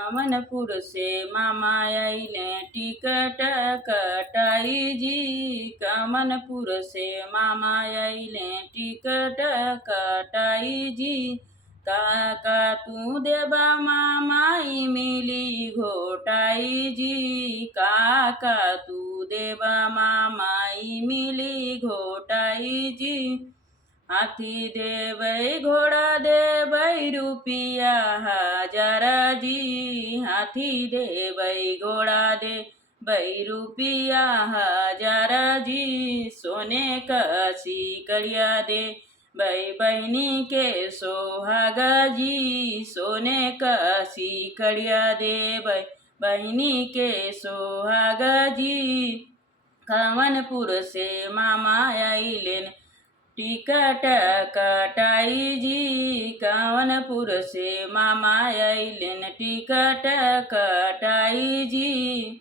कामनपुर से मामा आइले टिकट कटाई जी। कामनपुर से मामा आइले टिकट कटाई जी। काका तू देबा मामाई मिली घोटाई जी। काका तू देबा मामाई मिली घोटाई जी। हाथी देबै घोड़ा देबै रुपिया हजार जी। हाथी देबै घोड़ा देबै रुपिया हजार जी। सोने का सिकड़िया दे बहनी के सोहाग जी। सोने का सिकड़िया दे बहनी के सोहाग जी। कामनपुर से मामा आइलेन टिकट कटाई जी। कामनपुर से मामा आइलेन टिकट कटाई जी।